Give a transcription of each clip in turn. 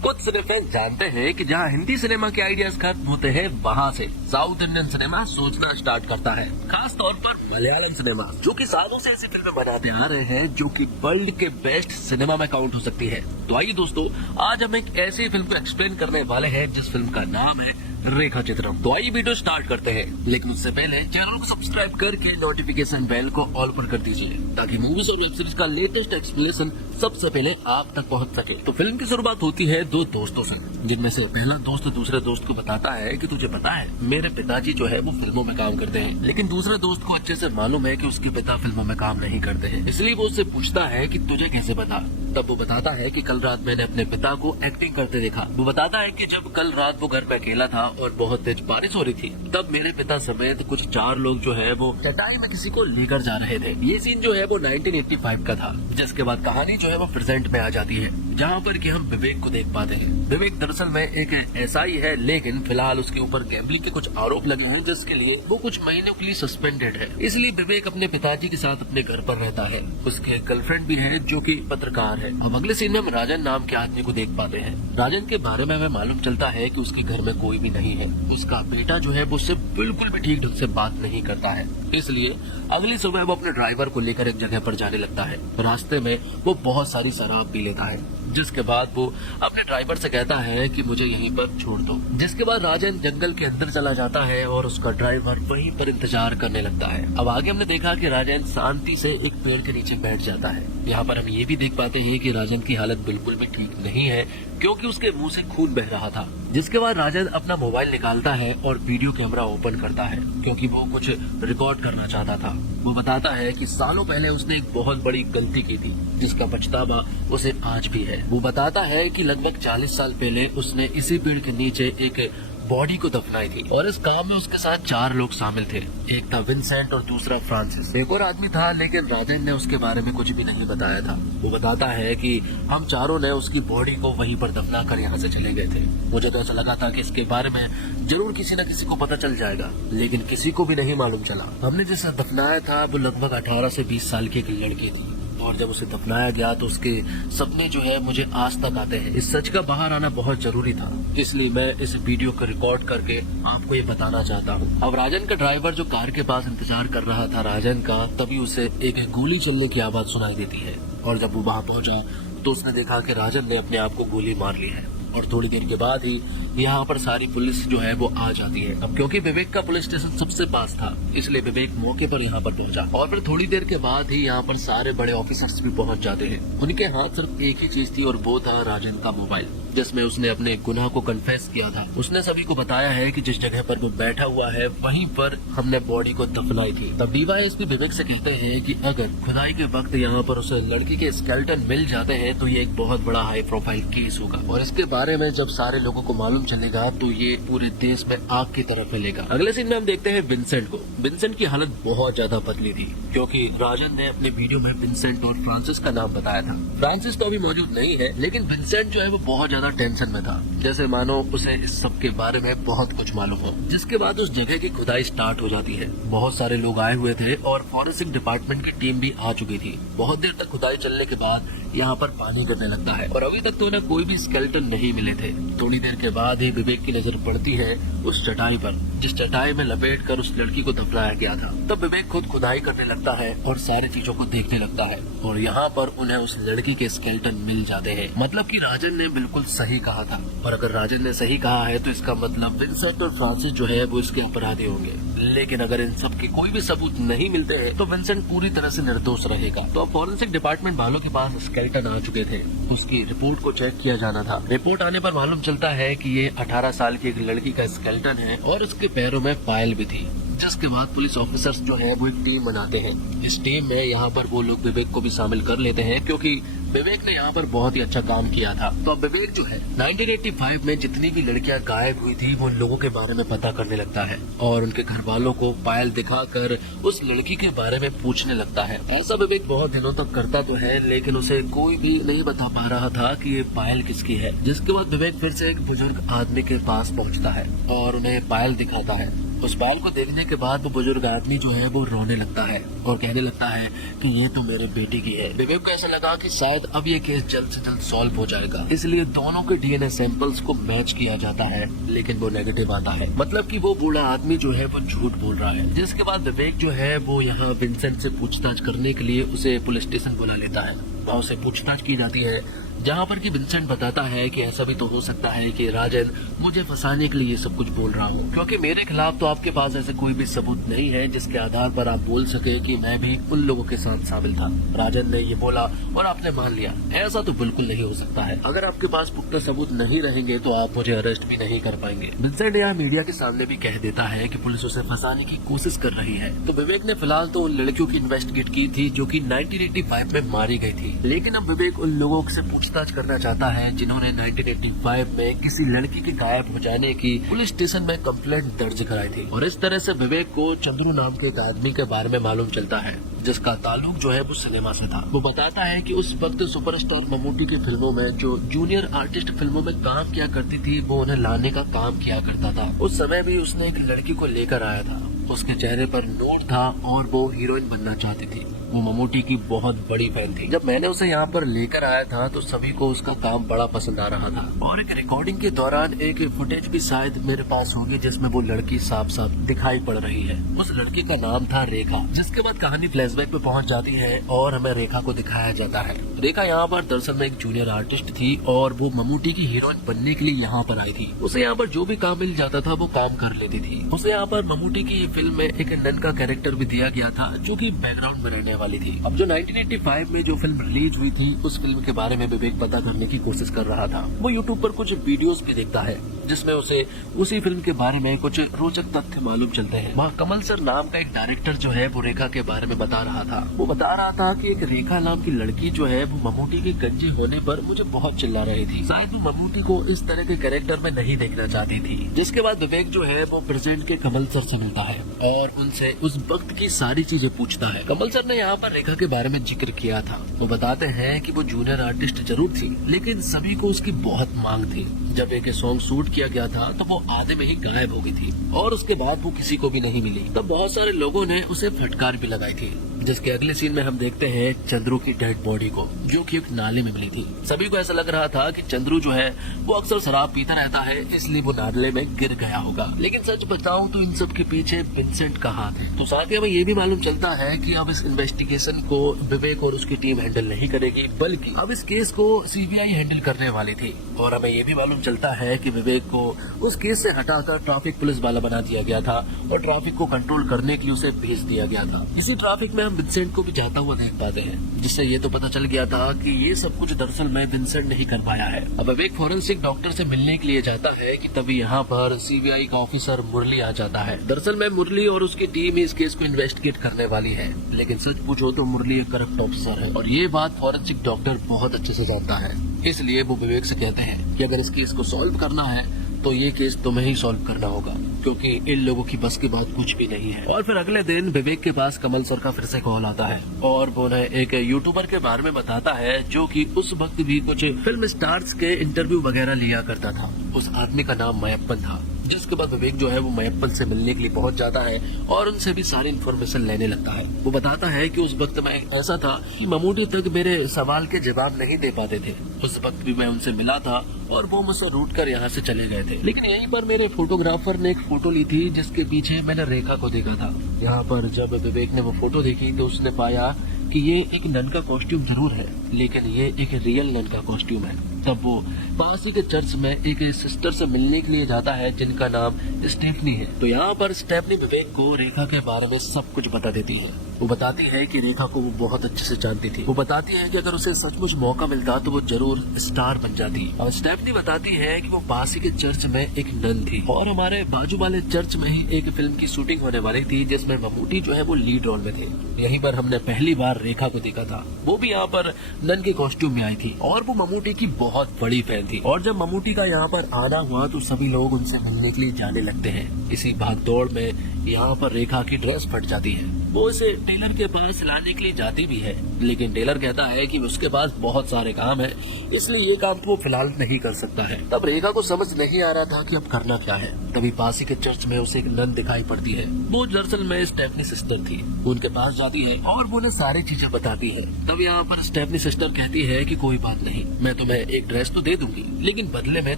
कुछ सिने फैन जानते हैं कि जहां हिंदी सिनेमा के आइडियाज खत्म होते हैं वहां से साउथ इंडियन सिनेमा सोचना स्टार्ट करता है। खास तौर पर मलयालम सिनेमा, जो कि सालों से ऐसी फिल्में बनाते आ रहे हैं जो कि वर्ल्ड के बेस्ट सिनेमा में काउंट हो सकती है। तो आइए दोस्तों, आज हम एक ऐसी फिल्म को एक्सप्लेन करने वाले हैं जिस फिल्म का नाम है रेखा चित्रम। तो आइए वीडियो स्टार्ट करते हैं, लेकिन उससे पहले चैनल को सब्सक्राइब करके नोटिफिकेशन बेल को ऑल पर कर दीजिए ताकि मूवीज और वेब सीरीज का लेटेस्ट एक्सप्लेनेशन सबसे पहले आप तक पहुंच सके। तो फिल्म की शुरुआत होती है दो दोस्तों से, जिनमें से पहला दोस्त दूसरे दोस्त को बताता है कि तुझे पता है मेरे पिताजी जो है वो फिल्मों में काम करते हैं, लेकिन दूसरे दोस्त को अच्छे से मालूम है कि उसके पिता फिल्मों में काम नहीं करते हैं। इसलिए वो उससे पूछता है कि तुझे कैसे पता। तब वो बताता है कि कल रात मैंने अपने पिता को एक्टिंग करते देखा। वो बताता है कि जब कल रात वो घर पे अकेला था और बहुत तेज बारिश हो रही थी, तब मेरे पिता समेत कुछ 4 लोग जो है वो चटाई में किसी को लेकर जा रहे थे। ये सीन जो है वो 1985 का था, जिसके बाद कहानी जो है वो प्रेजेंट में आ जाती है, जहाँ पर कि हम विवेक को देख पाते हैं। विवेक दरअसल में एक एसआई है, लेकिन फिलहाल उसके ऊपर गैम्बलिंग के कुछ आरोप लगे हैं, जिसके लिए वो कुछ महीनों के लिए सस्पेंडेड है। इसलिए विवेक अपने पिताजी के साथ अपने घर पर रहता है। उसके गर्लफ्रेंड भी है जो कि पत्रकार है। अब अगले सीन में हम राजन नाम के आदमी को देख पाते हैं। राजन के बारे में हमें मालूम चलता है कि उसके घर में कोई भी नहीं है। उसका बेटा जो है वो उससे बिल्कुल भी ठीक ढंग से बात नहीं करता है। इसलिए अगली सुबह वो अपने ड्राइवर को लेकर एक जगह पर जाने लगता है। रास्ते में वो बहुत सारी शराब पी लेता है, जिसके बाद वो अपने ड्राइवर से कहता है कि मुझे यहीं पर छोड़ दो। जिसके बाद राजन जंगल के अंदर चला जाता है और उसका ड्राइवर वहीं पर इंतजार करने लगता है। अब आगे हमने देखा कि राजन शांति से एक पेड़ के नीचे बैठ जाता है। यहाँ पर हम ये भी देख पाते हैं कि राजन की हालत बिल्कुल भी ठीक नहीं है, क्योंकि उसके मुंह से खून बह रहा था। जिसके बाद राजन अपना मोबाइल निकालता है और वीडियो कैमरा ओपन करता है, क्योंकि वो कुछ रिकॉर्ड करना चाहता था। वो बताता है कि सालों पहले उसने एक बहुत बड़ी गलती की थी, जिसका पछतावा उसे आज भी है। वो बताता है कि लगभग 40 साल पहले उसने इसी पेड़ के नीचे एक बॉडी को दफनाई थी और इस काम में उसके साथ 4 लोग शामिल थे। एक था विंसेंट और दूसरा फ्रांसिस। एक और आदमी था, लेकिन राजन ने उसके बारे में कुछ भी नहीं बताया था। वो बताता है कि हम चारों ने उसकी बॉडी को वहीं पर दफना कर यहाँ से चले गए थे। मुझे तो ऐसा लगा था कि इसके बारे में जरूर किसी न किसी को पता चल जाएगा, लेकिन किसी को भी नहीं मालूम चला। हमने जिसे दफनाया था वो लगभग 18 से 20 साल की एक लड़की थी, और जब उसे दफनाया गया तो उसके सपने जो है मुझे आज तक आते हैं। इस सच का बाहर आना बहुत जरूरी था, इसलिए मैं इस वीडियो को रिकॉर्ड करके आपको ये बताना चाहता हूँ। अब राजन का ड्राइवर जो कार के पास इंतजार कर रहा था राजन का, तभी उसे एक गोली चलने की आवाज सुनाई देती है। और जब वो वहाँ पहुँचा तो उसने देखा कि राजन ने अपने आप को गोली मार ली है। और थोड़ी देर के बाद ही यहाँ पर सारी पुलिस जो है वो आ जाती है। अब क्योंकि विवेक का पुलिस स्टेशन सबसे पास था, इसलिए विवेक मौके पर यहाँ पर पहुँचा। और फिर थोड़ी देर के बाद ही यहाँ पर सारे बड़े ऑफिसर्स भी पहुँच जाते हैं। उनके हाथ सिर्फ एक ही चीज थी, और वो था राजन का मोबाइल, जिसमें उसने अपने गुनाह को कन्फेस किया था। उसने सभी को बताया है कि जिस जगह पर वो बैठा हुआ है वहीं पर हमने बॉडी को दफनाई थी। तब डीवाईएसपी विवेक से कहते हैं कि अगर खुदाई के वक्त यहाँ पर उसे लड़की के स्केलेटन मिल जाते हैं तो ये एक बहुत बड़ा हाई प्रोफाइल केस होगा, और इसके बारे में जब सारे लोगों को मालूम चलेगा तो ये पूरे देश में आग की तरफ फैलेगा। अगले सीन में हम देखते हैं विंसेंट को। विंसेंट की हालत बहुत ज्यादा बदली थी, क्योंकि राजन ने अपने वीडियो में विंसेंट और फ्रांसिस का नाम बताया था। फ्रांसिस तो अभी मौजूद नहीं है, लेकिन विंसेंट जो है वो बहुत ज्यादा टेंशन में था, जैसे मानो उसे इस सब के बारे में बहुत कुछ मालूम हो। जिसके बाद उस जगह की खुदाई स्टार्ट हो जाती है। बहुत सारे लोग आए हुए थे और फॉरेंसिक डिपार्टमेंट की टीम भी आ चुकी थी। बहुत देर तक खुदाई चलने के बाद यहाँ पर पानी गिरने लगता है, और अभी तक तो उन्हें कोई भी स्केलेटन नहीं मिले थे। थोड़ी देर के बाद ही विवेक की नजर पड़ती है उस चटाई पर, जिस चटाई में लपेट कर उस लड़की को दफनाया गया था। तब विवेक खुद खुदाई करने लगता है और सारी चीजों को देखने लगता है, और यहाँ पर उन्हें उस लड़की के स्केलेटन मिल जाते हैं। मतलब कि राजन ने बिल्कुल सही कहा था, और अगर राजन ने सही कहा है तो इसका मतलब विंसेंट और फ्रांसिस जो है वो इसके अपराधी होंगे। लेकिन अगर इन सब के कोई भी सबूत नहीं मिलते हैं तो विंसेंट पूरी तरह से निर्दोष रहेगा। तो अब फॉरेंसिक डिपार्टमेंट वालों के पास स्केलेटन आ चुके थे। उसकी रिपोर्ट को चेक किया जाना था। रिपोर्ट आने पर मालूम चलता है कि ये 18 साल की एक लड़की का स्केलेटन है, और उसके पैरों में पायल भी थी। जिसके बाद पुलिस ऑफिसर्स जो है वो एक टीम बनाते हैं। इस टीम में यहाँ पर वो लोग विवेक को भी शामिल कर लेते हैं, क्योंकि विवेक ने यहाँ पर बहुत ही अच्छा काम किया था। तो अब विवेक जो है 1985 में जितनी भी लड़कियां गायब हुई थी वो लोगों के बारे में पता करने लगता है, और उनके घर वालों को पायल दिखाकर उस लड़की के बारे में पूछने लगता है। ऐसा विवेक बहुत दिनों तक करता तो है, लेकिन उसे कोई भी नहीं बता पा रहा था कि ये पायल किसकी है। जिसके बाद विवेक फिर से एक बुजुर्ग आदमी के पास पहुँचता है और उन्हें पायल दिखाता है। उस बाल को देखने के बाद वो बुजुर्ग आदमी जो है वो रोने लगता है और कहने लगता है कि ये तो मेरे बेटे की है। विवेक को ऐसा लगा कि शायद अब ये केस जल्द से जल्द सॉल्व हो जाएगा, इसलिए दोनों के डीएनए सैंपल्स को मैच किया जाता है, लेकिन वो नेगेटिव आता है। मतलब कि वो बूढ़ा आदमी जो है वो झूठ बोल रहा है। जिसके बाद विवेक जो है वो यहाँ विंसेंट से पूछताछ करने के लिए उसे पुलिस स्टेशन बुला लेता है। वहाँ उसे पूछताछ की जाती है, जहाँ पर कि विंसेंट बताता है कि ऐसा भी तो हो सकता है कि राजन मुझे फंसाने के लिए ये सब कुछ बोल रहा हूँ, क्योंकि मेरे खिलाफ तो आपके पास ऐसे कोई भी सबूत नहीं है जिसके आधार पर आप बोल सके कि मैं भी उन लोगों के साथ शामिल था। राजन ने ये बोला और आपने मान लिया। ऐसा तो बिल्कुल नहीं हो सकता है। अगर आपके पास पुख्ता सबूत नहीं रहेंगे तो आप मुझे अरेस्ट भी नहीं कर पाएंगे। विंसेंट यहाँ मीडिया के सामने भी कह देता है कि पुलिस उसे फंसाने की कोशिश कर रही है। तो विवेक ने फिलहाल तो उन लड़कियों की इन्वेस्टिगेट की थी जो कि 1985 में मारी गई थी, लेकिन अब विवेक उन लोगों से पूछताछ करना चाहता है जिन्होंने 1985 में किसी लड़की के गायब हो जाने की पुलिस स्टेशन में कंप्लेंट दर्ज कराई थी। और इस तरह से विवेक को चंद्रू नाम के एक आदमी के बारे में मालूम चलता है जिसका ताल्लुक जो है वो सिनेमा से था। वो बताता है कि उस वक्त सुपरस्टार मम्मूटी की फिल्मों में जो जूनियर आर्टिस्ट फिल्मों में काम किया करती थी वो उन्हें लाने का काम किया करता था। उस समय भी उसने एक लड़की को लेकर आया था। उसके चेहरे पर नोट था और वो हीरोइन बनना चाहती थी। वो मम्मूटी की बहुत बड़ी फैन थी। जब मैंने उसे यहाँ पर लेकर आया था तो सभी को उसका काम बड़ा पसंद आ रहा था। और एक रिकॉर्डिंग के दौरान एक फुटेज भी शायद मेरे पास होगी जिसमें वो लड़की साफ साफ दिखाई पड़ रही है। उस लड़की का नाम था रेखा। जिसके बाद कहानी फ्लैशबैक में पहुँच जाती है और हमें रेखा को दिखाया जाता है। रेखा यहाँ पर दरअसल में एक जूनियर आर्टिस्ट थी और वो मम्मूटी की हीरोइन बनने के लिए यहाँ पर आई थी। उसे यहाँ पर जो भी काम मिल जाता था वो काम कर लेती थी। उसे यहाँ पर मम्मूटी की फिल्म में एक नन का कैरेक्टर भी दिया गया था जो कि बैकग्राउंड में रहने वाली थी। अब जो 1985 में जो फिल्म रिलीज हुई थी उस फिल्म के बारे में विवेक पता करने की कोशिश कर रहा था। वो यूट्यूब पर कुछ वीडियोस भी देखता है जिसमें उसे उसी फिल्म के बारे में कुछ रोचक तथ्य मालूम चलते हैं। वहाँ कमल सर नाम का एक डायरेक्टर जो है वो रेखा के बारे में बता रहा था। वो बता रहा था कि एक रेखा नाम की लड़की जो है वो मम्मूटी के गंजे होने पर मुझे बहुत चिल्ला रही थी। शायद वो मम्मूटी को इस तरह के कैरेक्टर में नहीं देखना चाहती थी। जिसके बाद विवेक जो है वो प्रेजेंट के कमल सर से मिलता है और उनसे उस वक्त की सारी चीजें पूछता है। कमल सर ने यहाँ पर रेखा के बारे में जिक्र किया था। वो बताते हैं कि वो जूनियर आर्टिस्ट जरूर थी लेकिन सभी को उसकी बहुत मांग थी। जब एक सॉन्ग शूट किया गया था तो वो आधे में ही गायब हो गई थी और उसके बाद वो किसी को भी नहीं मिली। तब बहुत सारे लोगों ने उसे फटकार भी लगाई थी। जिसके अगले सीन में हम देखते हैं चंद्रू की डेड बॉडी को जो कि एक नाले में मिली थी। सभी को ऐसा लग रहा था कि चंद्रू जो है वो अक्सर शराब पीता रहता है इसलिए वो नाले में गिर गया होगा। लेकिन सच बताऊं तो इन सब के पीछे विंसेंट का हाथ है। तो साथ ही हमें ये भी मालूम चलता है कि अब इस इन्वेस्टिगेशन को विवेक और उसकी टीम हैंडल नहीं करेगी बल्कि अब इस केस को सीबीआई हैंडल करने वाली थी। और हमें ये भी मालूम चलता है कि विवेक को उस केस से हटाकर ट्रैफिक पुलिस वाला बना दिया गया था और ट्रैफिक को कंट्रोल करने के लिए उसे भेज दिया गया था। इसी ट्रैफिक में हम विंसेंट को भी जाता हुआ देख पाते हैं जिससे ये तो पता चल गया था कि ये सब कुछ दरअसल में विंसेंट नहीं कर पाया है। अब विवेक फोरेंसिक डॉक्टर से मिलने के लिए जाता है कि तभी यहाँ पर सीबीआई का ऑफिसर मुरली आ जाता है। दरअसल में मुरली और उसकी टीम इस केस को इन्वेस्टिगेट करने वाली है, लेकिन सच पूछो तो मुरली एक करप्ट ऑफिसर है और ये बात फोरेंसिक डॉक्टर बहुत अच्छे से जानता है। इसलिए वो विवेक से कहते हैं कि अगर इस केस को सॉल्व करना है तो ये केस तुम्हें ही सॉल्व करना होगा क्योंकि इन लोगों की बस की बात कुछ भी नहीं है। और फिर अगले दिन विवेक के पास कमल सर का फिर से कॉल आता है और वो उन्हें एक यूट्यूबर के बारे में बताता है जो कि उस वक्त भी कुछ फिल्म स्टार्स के इंटरव्यू वगैरह लिया करता था। उस आदमी का नाम मयप्पन था। जिसके बाद विवेक जो है वो मयप्पन से मिलने के लिए पहुंच जाता है और उनसे भी सारी इन्फॉर्मेशन लेने लगता है। वो बताता है कि उस वक्त में ऐसा था कि मम्मूटी तक मेरे सवाल के जवाब नहीं दे पाते थे। उस वक्त भी मैं उनसे मिला था और वो मुझसे रूट कर यहाँ से चले गए थे। लेकिन यहीं पर मेरे फोटोग्राफर ने एक फोटो ली थी जिसके पीछे मैंने रेखा को देखा था। यहाँ पर जब विवेक ने वो फोटो देखी तो उसने पाया कि ये एक नन का कॉस्ट्यूम जरूर है लेकिन ये एक रियल नन का कॉस्ट्यूम है। तब वो पास ही के चर्च में एक सिस्टर से मिलने के लिए जाता है जिनका नाम स्टेफनी है। तो यहाँ पर स्टेफनी विवेक को रेखा के बारे में सब कुछ बता देती है। वो बताती है कि रेखा को वो बहुत अच्छे से जानती थी। वो बताती है कि अगर उसे सचमुच मौका मिलता तो वो जरूर स्टार बन जाती। और स्टेफनी बताती है कि वो पास ही के चर्च में एक नन थी और हमारे बाजू वाले चर्च में ही एक फिल्म की शूटिंग होने वाली थी जिसमें मम्मूटी जो है वो लीड रोल में थे। यहीं पर हमने पहली बार रेखा को देखा था। वो भी यहाँ पर नन के कॉस्ट्यूम में आई थी और वो मम्मूटी की बहुत बड़ी फैन थी। और जब मम्मूटी का यहाँ पर आना हुआ तो सभी लोग उनसे मिलने के लिए जाने लगते हैं। इसी भागदौड़ में यहाँ पर रेखा की ड्रेस फट जाती है वो उसे टेलर के पास लाने के लिए जाती भी है, लेकिन टेलर कहता है कि उसके पास बहुत सारे काम है, इसलिए ये काम वो फिलहाल नहीं कर सकता है। तब रेखा को समझ नहीं आ रहा था कि अब करना क्या है। तभी पास ही के चर्च में उसे एक नन दिखाई पड़ती है। वो दरअसल में स्टेफनी सिस्टर थी। उनके पास जाती है और वो उन्हें सारी चीजें बताती है। तब यहाँ पर स्टेफनी सिस्टर कहती है कि कोई बात नहीं, मैं तुम्हें एक ड्रेस तो दे दूंगी, लेकिन बदले में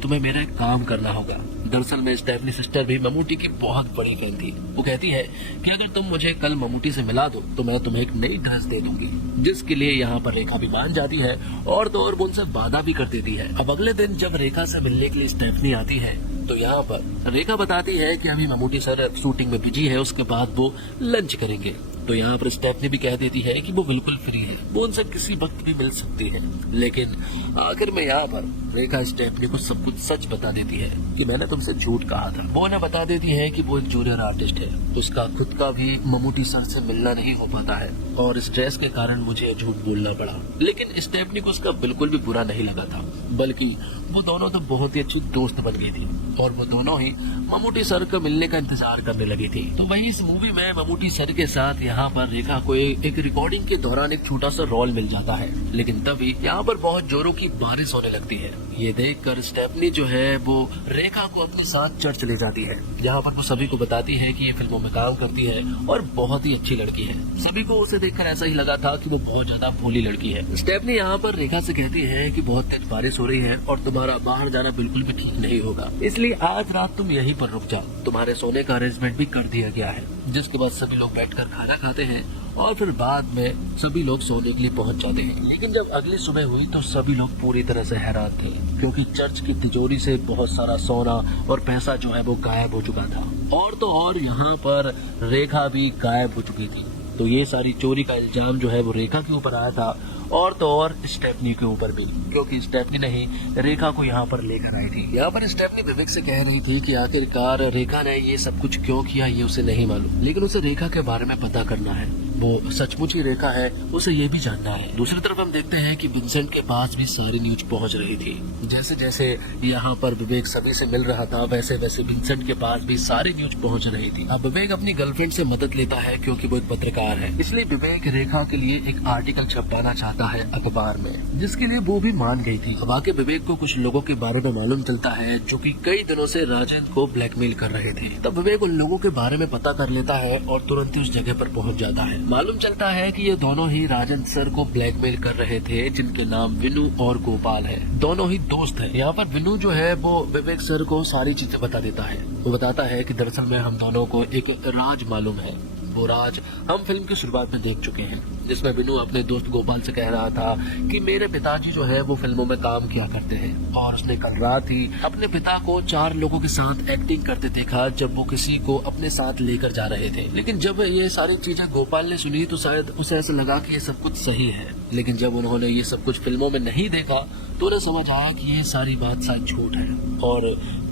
तुम्हें मेरा एक काम करना होगा। दरअसल में स्टेफनी सिस्टर भी ममूटी की बहुत बड़ी फैन थी। वो कहती है कि अगर तुम मुझे कल ममूटी से मिला दो तो मैं तुम्हें एक नई ड्रेस दे दूंगी, जिसके लिए यहाँ पर रेखा भी मान जाती है और तो और वो उनसे वादा भी कर देती है। अब अगले दिन जब रेखा से मिलने के लिए स्टेफनी आती है तो यहाँ पर रेखा बताती है कि अभी ममूटी सर शूटिंग में बिजी है, उसके बाद वो लंच करेंगे। तो यहाँ पर स्टेफनी भी कह देती है कि वो बिल्कुल फ्री है, वो उनसे किसी वक्त भी मिल सकती है। लेकिन आखिर में यहाँ पर रेखा स्टेफनी को सब कुछ सच बता देती है कि मैंने तुमसे झूठ कहा था। वो उन्हें बता देती है कि वो एक जूनियर आर्टिस्ट है, उसका खुद का भी ममूटी सर से मिलना नहीं हो पाता है और स्ट्रेस के कारण मुझे झूठ बोलना पड़ा। लेकिन स्टेफनी को उसका बिल्कुल भी बुरा नहीं लगा था, बल्कि वो दोनों तो बहुत ही अच्छी दोस्त बन गई थी और वो दोनों ही ममूटी सर को मिलने का इंतजार करने लगी थी। तो वही इस मूवी में ममूटी सर के साथ यहाँ पर रेखा को एक रिकॉर्डिंग के दौरान एक छोटा सा रोल मिल जाता है। लेकिन तभी यहाँ पर बहुत जोरों की बारिश होने लगती है। ये देखकर स्टेफनी जो है वो रेखा को अपने साथ चर्च ले जाती है। यहाँ पर वो सभी को बताती है कि ये फिल्मों में काम करती है और बहुत ही अच्छी लड़की है। सभी को उसे देखकर ऐसा ही लगा था कि वो बहुत ज्यादा भोली लड़की है। स्टेफनी यहाँ पर रेखा से कहती है कि बहुत तेज बारिश हो रही है और तुम्हारा बाहर जाना बिल्कुल भी ठीक नहीं होगा, इसलिए आज रात तुम यहीं पर रुक जाओ, तुम्हारे सोने का अरेंजमेंट भी कर दिया गया है। जिसके बाद सभी लोग बैठकर खाना खाते हैं और फिर बाद में सभी लोग सोने के लिए पहुंच जाते हैं। लेकिन जब अगली सुबह हुई तो सभी लोग पूरी तरह से हैरान थे, क्योंकि चर्च की तिजोरी से बहुत सारा सोना और पैसा जो है वो गायब हो चुका था। और तो और यहाँ पर रेखा भी गायब हो चुकी थी। तो ये सारी चोरी का इल्जाम जो है वो रेखा के ऊपर आया था और तो और स्टेफनी के ऊपर भी, क्योंकि स्टेफनी ने ही रेखा को यहाँ पर लेकर आई थी। यहाँ पर स्टेफनी विवेक से कह रही थी कि आखिरकार रेखा ने ये सब कुछ क्यों किया ये उसे नहीं मालूम, लेकिन उसे रेखा के बारे में पता करना है, वो सचमुच ही रेखा है उसे ये भी जानना है। दूसरी तरफ हम देखते हैं कि विंसेंट के पास भी सारी न्यूज पहुंच रही थी। जैसे जैसे यहाँ पर विवेक सभी से मिल रहा था वैसे वैसे विंसेंट के पास भी सारी न्यूज पहुंच रही थी। अब विवेक अपनी गर्लफ्रेंड से मदद लेता है क्योंकि वो एक पत्रकार है, इसलिए विवेक रेखा के लिए एक आर्टिकल छपवाना चाहता है अखबार में, जिसके लिए वो भी मान गई थी। अब आके विवेक को कुछ लोगों के बारे में मालूम चलता है जो कि कई दिनों से राजेंद्र को ब्लैकमेल कर रहे थे। तब विवेक उन लोगों के बारे में पता कर लेता है और तुरंत ही उस जगह पर पहुंच जाता है। मालूम चलता है कि ये दोनों ही राजेंद्र सर को ब्लैकमेल कर रहे थे, जिनके नाम विनू और गोपाल है। दोनों ही दोस्त हैं। यहाँ पर विनू जो है वो विवेक सर को सारी चीजें बता देता है। वो बताता है कि दरअसल में हम दोनों को एक राज मालूम है। वो राज हम फिल्म की शुरुआत में देख चुके हैं, जिसमें विनू अपने दोस्त गोपाल से कह रहा था कि मेरे पिताजी जो है वो फिल्मों में काम किया करते हैं और उसने कल रात ही अपने पिता को 4 लोगों के साथ एक्टिंग करते देखा जब वो किसी को अपने साथ लेकर जा रहे थे। लेकिन जब ये सारी चीजें गोपाल ने सुनी तो शायद उसे ऐसा लगा कि ये सब कुछ सही है, लेकिन जब उन्होंने ये सब कुछ फिल्मों में नहीं देखा तो उन्हें समझ आया कि ये सारी बात शायद झूठ है और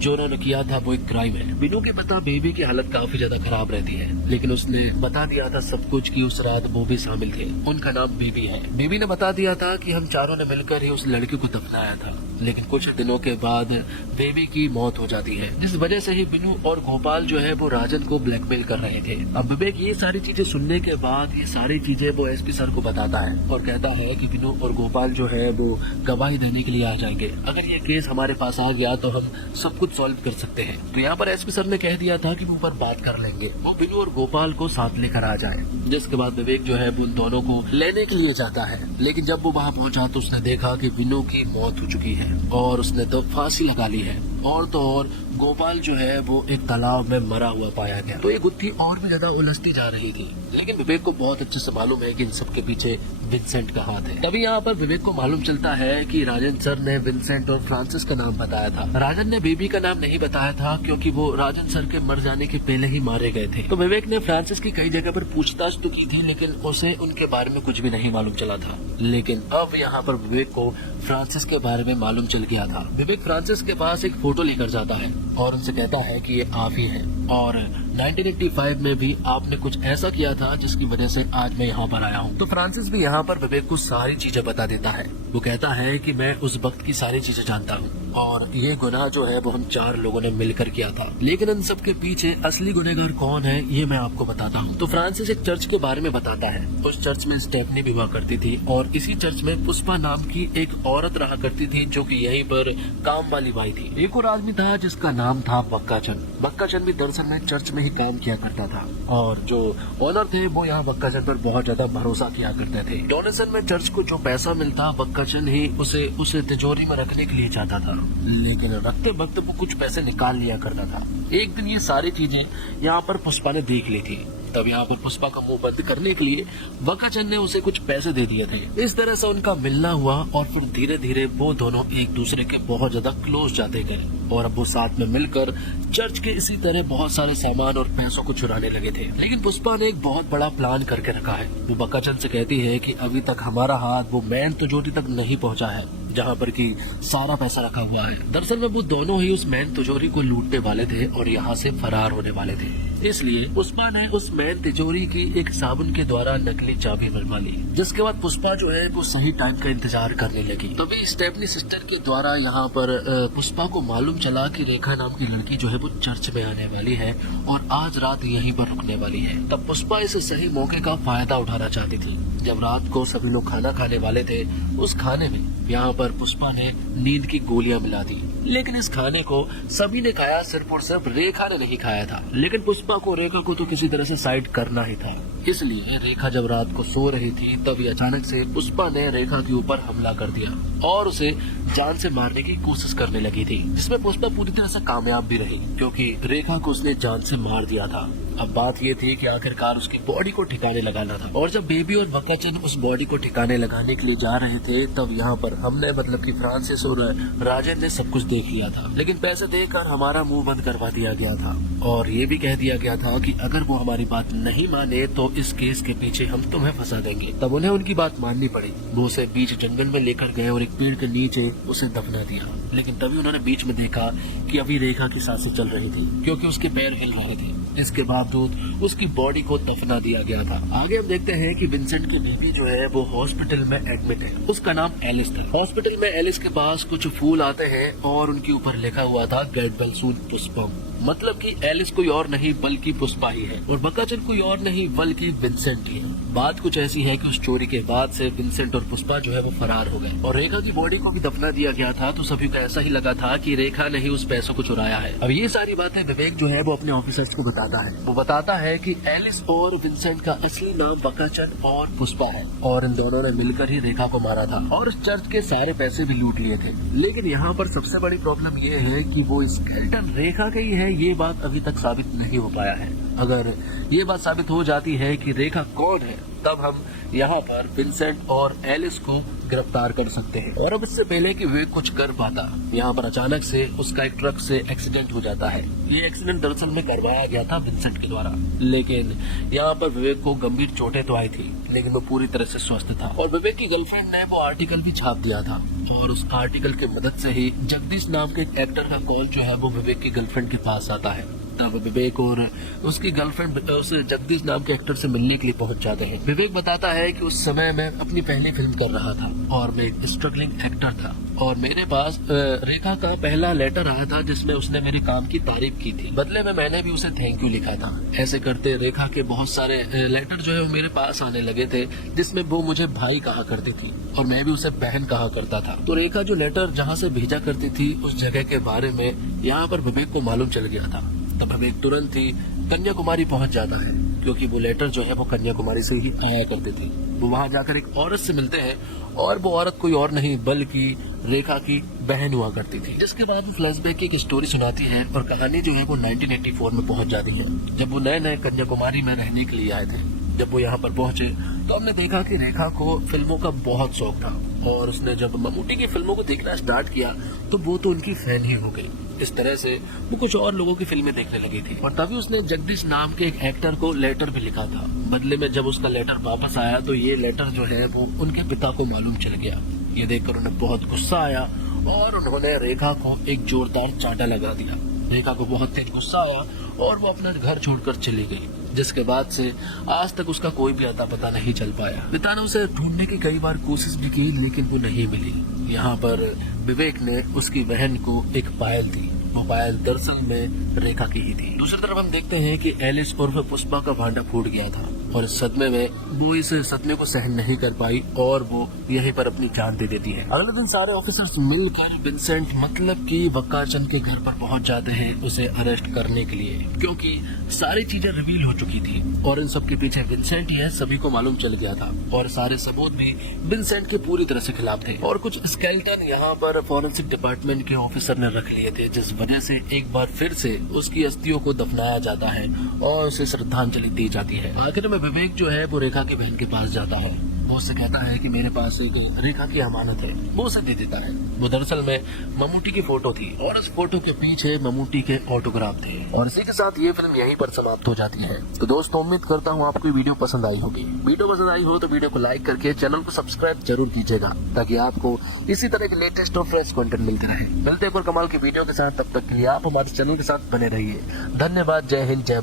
जो उन्होंने किया था वो एक क्राइम है। विनू के पिता बेबी की हालत काफी ज्यादा खराब रहती है, लेकिन उसने बता दिया था सब कुछ कि उस रात वो भी शामिल थे। उनका नाम बेबी है। बेबी ने बता दिया था कि हम चारों ने मिलकर ही उस लड़की को दफनाया था, लेकिन कुछ दिनों के बाद बेबी की मौत हो जाती है, जिस वजह से ही विनू और गोपाल जो है वो राजन को ब्लैकमेल कर रहे थे। अब विवेक ये सारी चीजें सुनने के बाद ये सारी चीजें वो एसपी सर को बताता है और कहता है कि विनू और गोपाल जो है वो गवाही देने के लिए आ जाएंगे। अगर ये केस हमारे पास आ गया तो हम सब कुछ सॉल्व कर सकते हैं। तो यहाँ पर एसपी सर ने कह दिया था कि वो ऊपर बात कर लेंगे, वो विनू और गोपाल को साथ लेकर आ जाए। जिसके बाद विवेक जो है उन दोनों को लेने के लिए जाता है, लेकिन जब वो वहाँ पहुँचा तो उसने देखा कि विनू की मौत हो चुकी है और उसने तो फांसी लगा ली है और तो और गोपाल जो है वो एक तालाब में मरा हुआ पाया गया। तो ये गुत्थी और भी ज्यादा उलझती जा रही थी, लेकिन विवेक को बहुत अच्छे से मालूम है कि इन सब के पीछे विंसेंट का हाथ है। तभी यहाँ पर विवेक को मालूम चलता है कि राजन सर ने विंसेंट और फ्रांसिस का नाम बताया था। राजन ने बेबी का नाम नहीं बताया था क्योंकि वो राजन सर के मर जाने के पहले ही मारे गए थे। तो विवेक ने फ्रांसिस की कई जगह पर पूछताछ तो की थी, लेकिन उसे उनके बारे में कुछ भी नहीं मालूम चला था। लेकिन अब यहाँ पर विवेक को फ्रांसिस के बारे में मालूम चल गया था। विवेक फ्रांसिस के पास एक फोटो लेकर जाता है और उनसे कहता है कि ये आप ही है और 1985 में भी आपने कुछ ऐसा किया था जिसकी वजह से आज मैं यहाँ पर आया हूँ। तो फ्रांसिस भी यहाँ पर विवेक को सारी चीजें बता देता है। वो कहता है कि मैं उस वक्त की सारी चीजें जानता हूँ और ये गुनाह जो है वो हम 4 लोगों ने मिलकर किया था, लेकिन इन सब के पीछे असली गुनहगार कौन है ये मैं आपको बताता हूँ। तो फ्रांसिस एक चर्च के बारे में बताता है। उस चर्च में स्टेफनी भी हुआ करती थी और इसी चर्च में पुष्पा नाम की एक औरत रहा करती थी जो कि यहीं पर काम वाली बाई थी। एक और आदमी था जिसका नाम था बक्काचंद। बक्काचंद भी दरअसल में चर्च में ही काम किया करता था और जो ओनर थे वो यहाँ बक्काचंद पर बहुत ज्यादा भरोसा किया करते थे। डोनेशन में चर्च को जो पैसा मिलता बक्काचंद ही उसे तिजोरी में रखने के लिए चाहता था, लेकिन रखते वक्त वो कुछ पैसे निकाल लिया करता था। एक दिन ये सारी चीजें यहाँ पर पुष्पा ने देख ली थी। तब यहाँ पर पुष्पा का मुंह बंद करने के लिए बक्काचंद ने उसे कुछ पैसे दे दिए थे। इस तरह से उनका मिलना हुआ और फिर धीरे धीरे वो दोनों एक दूसरे के बहुत ज्यादा क्लोज जाते गए और अब वो साथ में मिलकर चर्च के इसी तरह बहुत सारे सामान और पैसों को चुराने लगे थे। लेकिन पुष्पा ने एक बहुत बड़ा प्लान करके रखा है। वो बक्काचंद से कहती है कि अभी तक हमारा हाथ वो मैन तिजोरी तक नहीं पहुंचा है जहाँ पर कि सारा पैसा रखा हुआ है। दरअसल में वो दोनों ही उस मैन तिजोरी को लूटने वाले थे और यहाँ से फरार होने वाले थे। इसलिए पुष्पा ने उस मैन तिजोरी की एक साबुन के द्वारा नकली चाबी बनवा ली, जिसके बाद पुष्पा जो है वो सही टाइम का इंतजार करने लगी। तभी स्टेफनी सिस्टर के द्वारा यहाँ पर पुष्पा को मालूम चला कि रेखा नाम की लड़की जो है वो चर्च में आने वाली है और आज रात यहीं पर रुकने वाली है। तब पुष्पा इस सही मौके का फायदा उठाना चाहती थी। जब रात को सभी लोग खाना खाने वाले थे, उस खाने में यहाँ पर पुष्पा ने नींद की गोलियां मिला दी, लेकिन इस खाने को सभी ने खाया, सिर्फ और सिर्फ रेखा ने नहीं खाया था। लेकिन पुष्पा को रेखा को तो किसी तरह से साइड करना ही था। इसलिए रेखा जब रात को सो रही थी तभी अचानक से पुष्पा ने रेखा के ऊपर हमला कर दिया और उसे जान से मारने की कोशिश करने लगी थी, जिसमें पुष्पा पूरी तरह से कामयाब भी रही क्योंकि रेखा को उसने जान से मार दिया था। अब बात ये थी कि आखिरकार उसकी बॉडी को ठिकाने लगाना था और जब बेबी और बक्काचंद उस बॉडी को ठिकाने लगाने के लिए जा रहे थे तब यहाँ पर हमने मतलब कि फ्रांसिस और राजन ने सब कुछ देख लिया था, लेकिन पैसे देकर हमारा मुंह बंद करवा दिया गया था और ये भी कह दिया गया था कि अगर वो हमारी बात नहीं माने तो इस केस के पीछे हम तुम्हें फंसा देंगे। तब उन्हें उनकी बात माननी पड़ी। वो उसे बीच जंगल में लेकर गए और एक पेड़ के नीचे उसे दफना दिया, लेकिन तभी उन्होंने बीच में देखा कि अभी रेखा की सांसें चल रही थी क्योंकि उसके पैर हिल रहे थे। इसके बावजूद उसकी बॉडी को दफना दिया गया था। आगे हम देखते हैं कि विंसेंट की बेबी जो है वो हॉस्पिटल में एडमिट है। उसका नाम एलिस था। हॉस्पिटल में एलिस के पास कुछ फूल आते हैं और उनके ऊपर लिखा हुआ था गेट वेल सून पुष्पम, मतलब कि एलिस कोई और नहीं बल्कि पुष्पा ही है और बक्काचंद कोई और नहीं बल्कि विंसेंट ही है। बात कुछ ऐसी है कि उस चोरी के बाद से विंसेंट और पुष्पा जो है वो फरार हो गए और रेखा की बॉडी को भी दफना दिया गया था। तो सभी को ऐसा ही लगा था कि रेखा ने ही उस पैसों को चुराया है। अब ये सारी बातें विवेक जो है वो अपने ऑफिसर्स को बताता है। वो बताता है कि एलिस और विंसेंट का असली नाम बक्काचंद और पुष्पा है और इन दोनों ने मिलकर ही रेखा को मारा था और उस चर्च के सारे पैसे भी लूट लिए थे। लेकिन यहाँ पर सबसे बड़ी प्रॉब्लम ये है कि वो स्केलेटन रेखा का ही है, ये बात अभी तक साबित नहीं हो पाया है। अगर ये बात साबित हो जाती है कि रेखा कौन है तब हम यहाँ पर विंसेंट और एलिस को गिरफ्तार कर सकते हैं। और अब इससे पहले कि विवेक कुछ कर पाता, यहाँ पर अचानक से उसका एक ट्रक से एक्सीडेंट हो जाता है। ये एक्सीडेंट दरअसल में करवाया गया था विंसेंट के द्वारा, लेकिन यहाँ पर विवेक को गंभीर चोटें तो आई थी लेकिन वो पूरी तरह से स्वस्थ था। और विवेक की गर्लफ्रेंड ने वो आर्टिकल भी छाप दिया था और उस आर्टिकल की मदद से ही जगदीश नाम के एक्टर का कॉल जो है वो विवेक की गर्लफ्रेंड के पास आता है। तब विवेक और उसकी गर्लफ्रेंड उस जगदीश नाम के एक्टर से मिलने के लिए पहुंच जाते हैं। विवेक बताता है कि उस समय मैं अपनी पहली फिल्म कर रहा था और मैं एक स्ट्रगलिंग एक्टर था और मेरे पास रेखा का पहला लेटर आया था जिसमें उसने मेरे काम की तारीफ की थी। बदले में मैंने भी उसे थैंक यू लिखा था। ऐसे करते रेखा के बहुत सारे लेटर जो है वो मेरे पास आने लगे थे जिसमें वो मुझे भाई कहा करती थी और मैं भी उसे बहन कहा करता था। तो रेखा जो लेटर जहाँ से भेजा करती थी उस जगह के बारे में यहाँ पर विवेक को मालूम चल गया था। तब विवेक तुरंत ही कन्याकुमारी पहुंच जाता है क्योंकि वो लेटर जो है वो कन्याकुमारी से ही आया करते थे। वो वहां जाकर एक औरत से मिलते हैं और वो औरत कोई और नहीं बल्कि रेखा की बहन हुआ करती थी। जिसके बाद वो फ्लैशबैक की एक स्टोरी सुनाती है और कहानी जो है वो 1984 में पहुंच जाती है जब वो नए नए कन्याकुमारी में रहने के लिए आए थे। जब वो यहाँ पर पहुंचे तो हमने देखा कि रेखा को फिल्मों का बहुत शौक था और उसने जब मम्मूटी की फिल्मों को देखना स्टार्ट किया तो वो तो उनकी फैन ही हो गई। इस तरह से वो कुछ और लोगों की फिल्में देखने लगी थी और तभी उसने जगदीश नाम के एक एक्टर को लेटर भी लिखा था। बदले में जब उसका लेटर वापस आया तो ये लेटर जो है वो उनके पिता को मालूम चल गया। ये देखकर उन्हें बहुत गुस्सा आया और उन्होंने रेखा को एक जोरदार चांटा लगा दिया रेखा को बहुत तेज गुस्सा आया और वो अपना घर छोड़कर चली गई, जिसके बाद से आज तक उसका कोई भी अता पता नहीं चल पाया। पिता ने उसे ढूंढने की कई बार कोशिश भी की, लेकिन वो नहीं मिली। यहाँ पर विवेक ने उसकी बहन को एक पायल दी। वो पायल दरअसल में रेखा की ही थी। दूसरी तरफ हम देखते हैं कि एलिस उर्फ पुष्पा का भांडा फूट गया था और इस सदमे में वो इस सदमे को सहन नहीं कर पाई और वो यहीं पर अपनी जान दे देती है। अगले दिन सारे ऑफिसर्स मिलकर विंसेंट मतलब कि वक्कार चंद के घर पर पहुंच जाते हैं उसे अरेस्ट करने के लिए, क्योंकि सारी चीजें रिवील हो चुकी थी और इन सब के पीछे विंसेंट ही है, सभी को मालूम चल गया था और सारे सबूत भी विंसेंट के पूरी तरह से खिलाफ थे। और कुछ स्केलेटन यहाँ पर फॉरेंसिक डिपार्टमेंट के ऑफिसर ने रख लिए थे, जिस वजह से एक बार फिर से उसकी अस्थियों को दफनाया जाता है और उसे श्रद्धांजलि दी जाती है। आखिर में विवेक जो है वो रेखा की बहन के पास जाता है। वो उससे कहता है कि मेरे पास एक रेखा की अमानत है, वो उसे दे देता है। वो दरअसल में मम्मूटी की फोटो थी और उस फोटो के पीछे मम्मूटी के ऑटोग्राफ थे। और इसी के साथ ये फिल्म यहीं पर समाप्त हो जाती है। तो दोस्तों, उम्मीद करता हूँ आपको वीडियो पसंद आई होगी। वीडियो पसंद आई हो तो वीडियो को लाइक करके चैनल को सब्सक्राइब जरूर कीजिएगा, ताकि आपको इसी तरह के लेटेस्ट और फ्रेश कंटेंट मिलते रहे। मिलते हैं और कमाल की वीडियो के साथ, तब तक के लिए आप हमारे चैनल के साथ बने रहिए। धन्यवाद। जय हिंद, जय